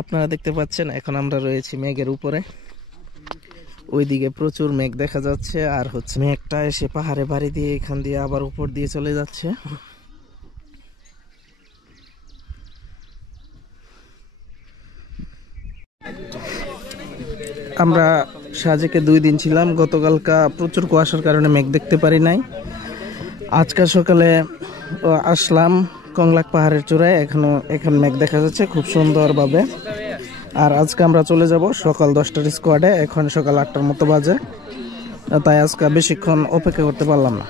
আপনারা দেখতে পাচ্ছেন এখন আমরা রয়েছি মেঘের উপরে। ওইদিকে প্রচুর মেঘ দেখা যাচ্ছে, আর হচ্ছে মেঘটা এসে পাহাড়ে বাড়ি দিয়ে এখান দিয়ে আবার উপর দিয়ে চলে যাচ্ছে। আমরা সাজেকে 2 দিন ছিলাম। গতকালকা প্রচুর কুয়াশার কারণে মেঘ দেখতে পারি নাই। আজকে সকালে আসলাম কংলাক পাহাড়ের চূড়ায়, এখন মেঘ দেখা যাচ্ছে খুব সুন্দরভাবে। আর আজকে আমরা চলে যাব সকাল 10টার স্কোয়াডে। এখন সকাল 8টার মতো বাজে, তাই আজকে বেশিক্ষণ অপেক্ষা করতে পারলাম না।